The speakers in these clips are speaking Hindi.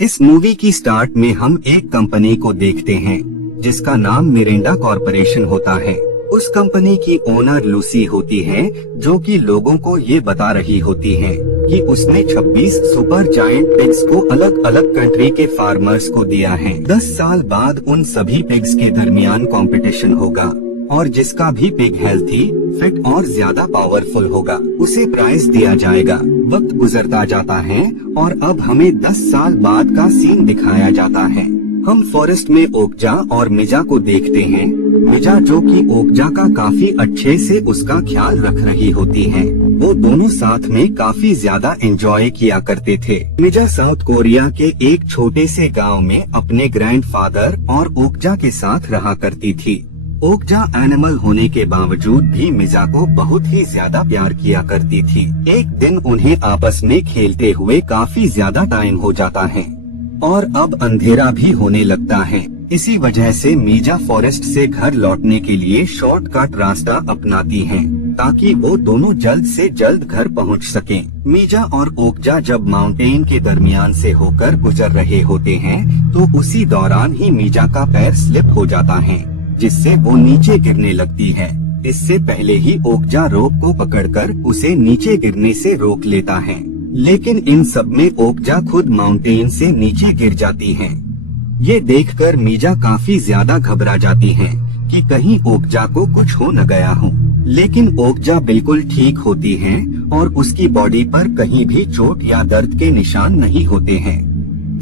इस मूवी की स्टार्ट में हम एक कंपनी को देखते हैं जिसका नाम मिरिंडा कॉरपोरेशन होता है। उस कंपनी की ओनर लूसी होती है जो कि लोगों को ये बता रही होती है कि उसने 26 सुपर जायंट पिग्स को अलग अलग कंट्री के फार्मर्स को दिया है। 10 साल बाद उन सभी पिग्स के दरमियान कंपटीशन होगा और जिसका भी पिग हेल्थी, फिट और ज्यादा पावरफुल होगा उसे प्राइज दिया जाएगा। वक्त गुजरता जाता है और अब हमें 10 साल बाद का सीन दिखाया जाता है। हम फॉरेस्ट में ओकजा और मिजा को देखते हैं। मिजा जो कि ओकजा का काफी अच्छे से उसका ख्याल रख रही होती है। वो दोनों साथ में काफी ज्यादा एंजॉय किया करते थे। मिजा साउथ कोरिया के एक छोटे से गांव में अपने ग्रैंडफादर और ओकजा के साथ रहा करती थी। ओकजा एनिमल होने के बावजूद भी मिजा को बहुत ही ज्यादा प्यार किया करती थी। एक दिन उन्हें आपस में खेलते हुए काफी ज्यादा टाइम हो जाता है और अब अंधेरा भी होने लगता है। इसी वजह से मिजा फॉरेस्ट से घर लौटने के लिए शॉर्टकट रास्ता अपनाती हैं ताकि वो दोनों जल्द से जल्द घर पहुंच सकें। मिजा और ओकजा जब माउंटेन के दरमियान से होकर गुजर रहे होते हैं तो उसी दौरान ही मिजा का पैर स्लिप हो जाता है जिससे वो नीचे गिरने लगती है। इससे पहले ही ओकजा रोप को पकड़कर उसे नीचे गिरने से रोक लेता है, लेकिन इन सब में ओकजा खुद माउंटेन से नीचे गिर जाती है। ये देखकर मिजा काफी ज्यादा घबरा जाती है कि कहीं ओकजा को कुछ हो न गया हो, लेकिन ओकजा बिल्कुल ठीक होती है और उसकी बॉडी पर कहीं भी चोट या दर्द के निशान नहीं होते हैं।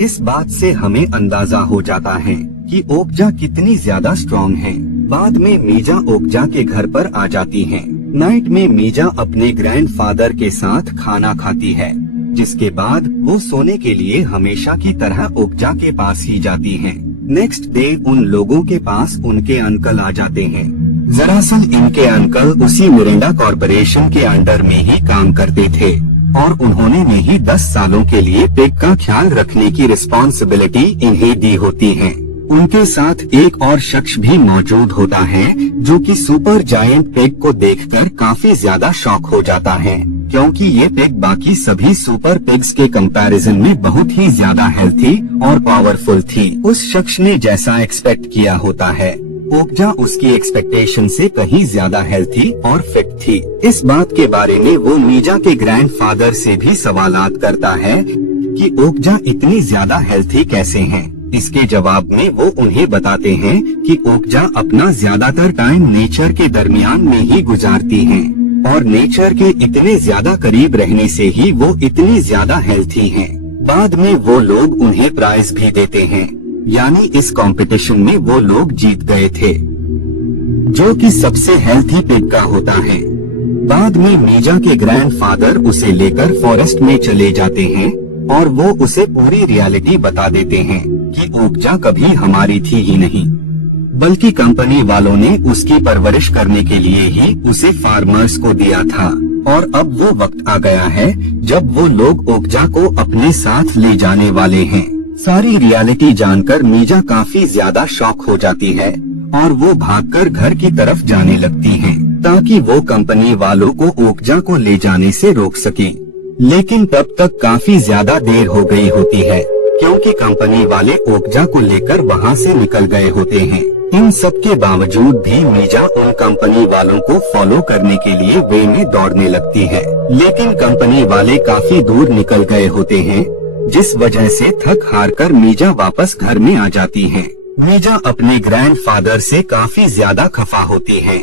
इस बात से हमें अंदाजा हो जाता है कि ओकजा कितनी ज्यादा स्ट्रॉन्ग है। बाद में मिजा ओकजा के घर पर आ जाती है। नाइट में मिजा अपने ग्रैंडफादर के साथ खाना खाती है, जिसके बाद वो सोने के लिए हमेशा की तरह ओकजा के पास ही जाती है। नेक्स्ट डे उन लोगों के पास उनके अंकल आ जाते हैं। दरअसल इनके अंकल उसी मिरिंडा कॉरपोरेशन के अंडर में ही काम करते थे और उन्होंने में ही 10 सालों के लिए पिग का ख्याल रखने की रिस्पॉन्सिबिलिटी इन्हें दी होती है। उनके साथ एक और शख्स भी मौजूद होता है जो कि सुपर जायंट पिग को देखकर काफी ज्यादा शॉक हो जाता है, क्योंकि ये पिग बाकी सभी सुपर पिग्स के कंपैरिजन में बहुत ही ज्यादा हेल्थी और पावरफुल थी। उस शख्स ने जैसा एक्सपेक्ट किया होता है, ओकजा उसकी एक्सपेक्टेशन से कहीं ज्यादा हेल्थी और फिट थी। इस बात के बारे में वो मिजा के ग्रैंडफादर से भी सवालात करता है कि ओकजा इतनी ज्यादा हेल्थी कैसे हैं। इसके जवाब में वो उन्हें बताते हैं कि ओकजा अपना ज्यादातर टाइम नेचर के दरमियान में ही गुजारती हैं और नेचर के इतने ज्यादा करीब रहने से ही वो इतनी ज्यादा हेल्थी हैं। बाद में वो लोग उन्हें प्राइज भी देते हैं, यानी इस कंपटीशन में वो लोग जीत गए थे जो कि सबसे हेल्थी पिग का होता है। बाद में मिजा के ग्रैंडफादर उसे लेकर फॉरेस्ट में चले जाते हैं और वो उसे पूरी रियलिटी बता देते हैं कि ओकजा कभी हमारी थी ही नहीं, बल्कि कंपनी वालों ने उसकी परवरिश करने के लिए ही उसे फार्मर्स को दिया था और अब वो वक्त आ गया है जब वो लोग ओकजा को अपने साथ ले जाने वाले हैं। सारी रियलिटी जानकर मिजा काफी ज्यादा शॉक हो जाती है और वो भागकर घर की तरफ जाने लगती है ताकि वो कंपनी वालों को ओकजा को ले जाने से रोक सके। लेकिन तब तक काफी ज्यादा देर हो गई होती है, क्योंकि कंपनी वाले ओकजा को लेकर वहां से निकल गए होते हैं। इन सब के बावजूद भी मिजा उन कंपनी वालों को फॉलो करने के लिए वे में दौड़ने लगती है, लेकिन कंपनी वाले काफी दूर निकल गए होते हैं, जिस वजह से थक हार कर मिजा वापस घर में आ जाती है। मिजा अपने ग्रैंडफादर से काफी ज्यादा खफा होती है,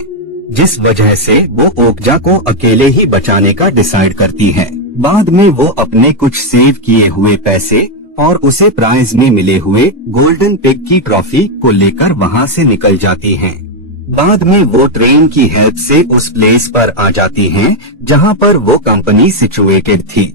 जिस वजह से वो ओकजा को अकेले ही बचाने का डिसाइड करती है। बाद में वो अपने कुछ सेव किए हुए पैसे और उसे प्राइज में मिले हुए गोल्डन पिग की ट्रॉफी को लेकर वहां से निकल जाती हैं। बाद में वो ट्रेन की हेल्प से उस प्लेस पर आ जाती हैं जहां पर वो कंपनी सिचुएटेड थी।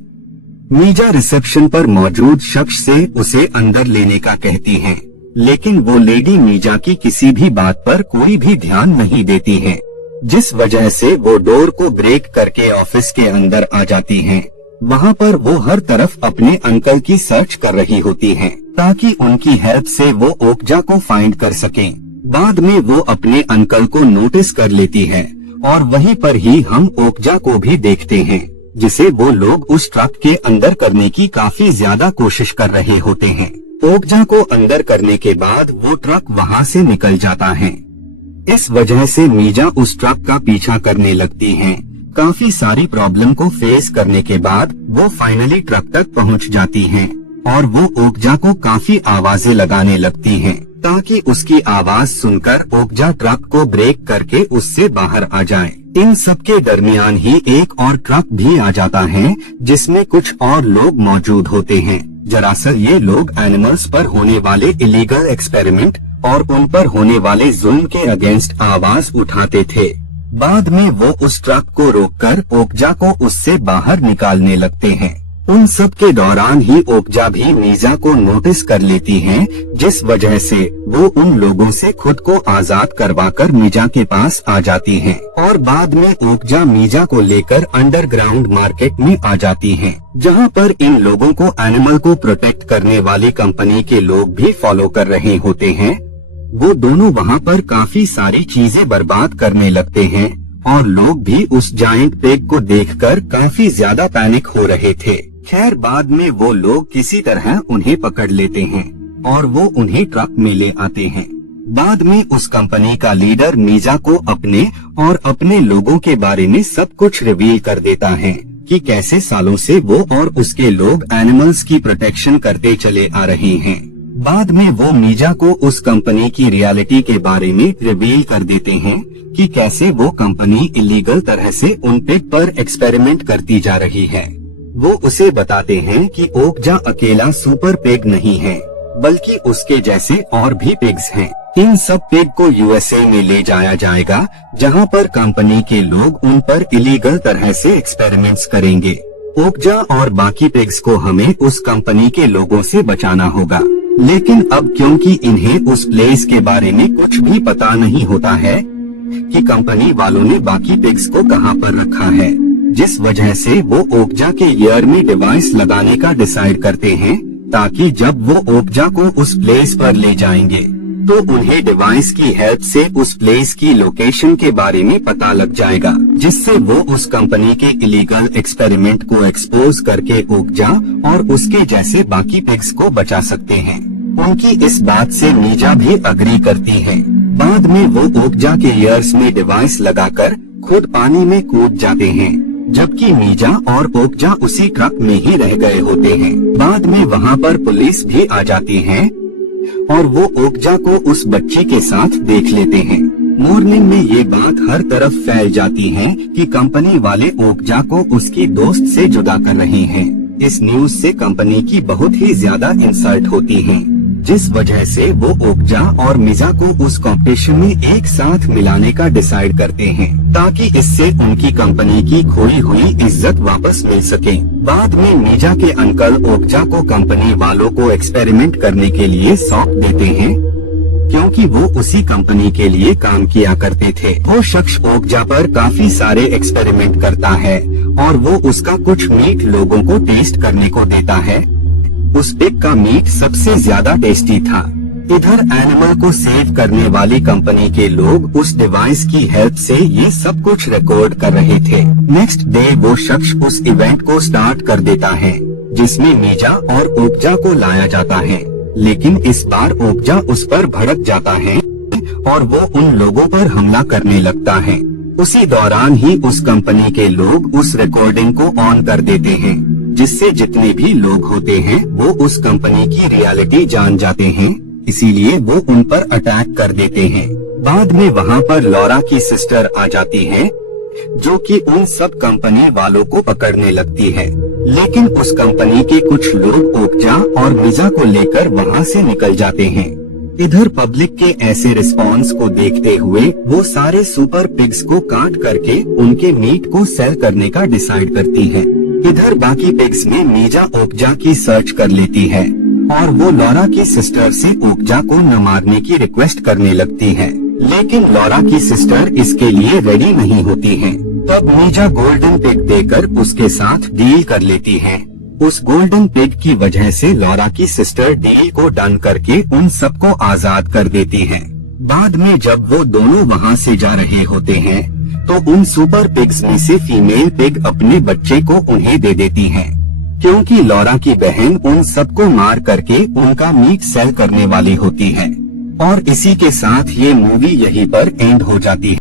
मिजा रिसेप्शन पर मौजूद शख्स से उसे अंदर लेने का कहती हैं, लेकिन वो लेडी मिजा की किसी भी बात पर कोई भी ध्यान नहीं देती है, जिस वजह से वो डोर को ब्रेक करके ऑफिस के अंदर आ जाती हैं। वहाँ पर वो हर तरफ अपने अंकल की सर्च कर रही होती हैं ताकि उनकी हेल्प से वो ओकजा को फाइंड कर सकें। बाद में वो अपने अंकल को नोटिस कर लेती है और वहीं पर ही हम ओकजा को भी देखते हैं। जिसे वो लोग उस ट्रक के अंदर करने की काफी ज्यादा कोशिश कर रहे होते हैं। ओकजा को अंदर करने के बाद वो ट्रक वहाँ से निकल जाता है। इस वजह से मीजा उस ट्रक का पीछा करने लगती हैं। काफी सारी प्रॉब्लम को फेस करने के बाद वो फाइनली ट्रक तक पहुँच जाती हैं और वो ओकजा को काफी आवाजें लगाने लगती हैं ताकि उसकी आवाज सुनकर ओकजा ट्रक को ब्रेक करके उससे बाहर आ जाए। इन सब के दरमियान ही एक और ट्रक भी आ जाता है जिसमें कुछ और लोग मौजूद होते हैं। दरअसल ये लोग एनिमल्स पर होने वाले इलीगल एक्सपेरिमेंट और उन पर होने वाले जुल्म के अगेंस्ट आवाज उठाते थे। बाद में वो उस ट्रक को रोककर ओकजा को उससे बाहर निकालने लगते हैं। उन सब के दौरान ही ओकजा भी मीजा को नोटिस कर लेती हैं, जिस वजह से वो उन लोगों से खुद को आजाद करवाकर मीजा के पास आ जाती हैं और बाद में ओकजा मीजा को लेकर अंडरग्राउंड मार्केट में आ जाती हैं, जहां पर इन लोगों को एनिमल को प्रोटेक्ट करने वाली कंपनी के लोग भी फॉलो कर रहे होते हैं। वो दोनों वहां पर काफी सारी चीजें बर्बाद करने लगते हैं और लोग भी उस जायंट पिग को देखकर काफी ज्यादा पैनिक हो रहे थे। खैर बाद में वो लोग किसी तरह उन्हें पकड़ लेते हैं और वो उन्हें ट्रक में ले आते हैं। बाद में उस कंपनी का लीडर मीजा को अपने और अपने लोगों के बारे में सब कुछ रिवील कर देता है कि कैसे सालों से वो और उसके लोग एनिमल्स की प्रोटेक्शन करते चले आ रहे हैं। बाद में वो मीजा को उस कंपनी की रियलिटी के बारे में रिवील कर देते हैं कि कैसे वो कंपनी इलीगल तरह से उन पिग पर एक्सपेरिमेंट करती जा रही है। वो उसे बताते हैं कि ओकजा अकेला सुपर पिग नहीं है, बल्कि उसके जैसे और भी पिग्स हैं। इन सब पिग को यूएसए में ले जाया जाएगा, जहां पर कंपनी के लोग उन पर इलीगल तरह से एक्सपेरिमेंट्स करेंगे। ओकजा और बाकी पिग्स को हमें उस कंपनी के लोगों से बचाना होगा, लेकिन अब क्योंकि इन्हें उस प्लेस के बारे में कुछ भी पता नहीं होता है कि कंपनी वालों ने बाकी पिग्स को कहां पर रखा है, जिस वजह से वो ओकजा के ईयर में डिवाइस लगाने का डिसाइड करते हैं ताकि जब वो ओकजा को उस प्लेस पर ले जाएंगे तो उन्हें डिवाइस की हेल्प से उस प्लेस की लोकेशन के बारे में पता लग जाएगा, जिससे वो उस कंपनी के इलीगल एक्सपेरिमेंट को एक्सपोज करके ओकजा और उसके जैसे बाकी पिग्स को बचा सकते हैं। उनकी इस बात से मीजा भी अग्री करती है। बाद में वो ओकजा के ईयर्स में डिवाइस लगाकर खुद पानी में कूद जाते हैं, जबकि मीजा और ओकजा उसी ट्रक में ही रह गए होते हैं। बाद में वहाँ पर पुलिस भी आ जाती है और वो ओकजा को उस बच्ची के साथ देख लेते हैं। मॉर्निंग में ये बात हर तरफ फैल जाती है कि कंपनी वाले ओकजा को उसकी दोस्त से जुदा कर रहे हैं। इस न्यूज से कंपनी की बहुत ही ज्यादा इंसल्ट होती है, जिस वजह से वो ओकजा और मीजा को उस कंपटीशन में एक साथ मिलाने का डिसाइड करते हैं ताकि इससे उनकी कंपनी की खोई हुई इज्जत वापस मिल सके। बाद में मीजा के अंकल ओकजा को कंपनी वालों को एक्सपेरिमेंट करने के लिए सौंप देते हैं, क्योंकि वो उसी कंपनी के लिए काम किया करते थे। वो शख्स ओकजा पर काफी सारे एक्सपेरिमेंट करता है और वो उसका कुछ मीट लोगों को टेस्ट करने को देता है। उस पिग का मीट सबसे ज्यादा टेस्टी था। इधर एनिमल को सेव करने वाली कंपनी के लोग उस डिवाइस की हेल्प से ये सब कुछ रिकॉर्ड कर रहे थे। नेक्स्ट डे वो शख्स उस इवेंट को स्टार्ट कर देता है, जिसमें मीजा और ओकजा को लाया जाता है, लेकिन इस बार ओकजा उस पर भड़क जाता है और वो उन लोगों पर हमला करने लगता है। उसी दौरान ही उस कंपनी के लोग उस रिकॉर्डिंग को ऑन कर देते हैं, जिससे जितने भी लोग होते हैं वो उस कंपनी की रियलिटी जान जाते हैं, इसीलिए वो उन पर अटैक कर देते हैं। बाद में वहाँ पर लॉरा की सिस्टर आ जाती है, जो कि उन सब कंपनी वालों को पकड़ने लगती है, लेकिन उस कंपनी के कुछ लोग ओकजा और मीजा को लेकर वहाँ से निकल जाते हैं। इधर पब्लिक के ऐसे रिस्पांस को देखते हुए वो सारे सुपर पिग्स को काट करके उनके मीट को सेल करने का डिसाइड करती है। इधर बाकी पिग्स में मीजा ओकजा की सर्च कर लेती है और वो लॉरा की सिस्टर से ओकजा को न मारने की रिक्वेस्ट करने लगती है, लेकिन लॉरा की सिस्टर इसके लिए रेडी नहीं होती है। तब मीजा गोल्डन पिग देकर उसके साथ डील कर लेती है। उस गोल्डन पिग की वजह से लॉरा की सिस्टर डील को डन करके उन सबको आजाद कर देती है। बाद में जब वो दोनों वहाँ से जा रहे होते हैं तो उन सुपर पिग्स में से फीमेल पिग अपने बच्चे को उन्हें दे देती है, क्योंकि लॉरा की बहन उन सबको मार करके उनका मीट सेल करने वाली होती है। और इसी के साथ ये मूवी यहीं पर एंड हो जाती है।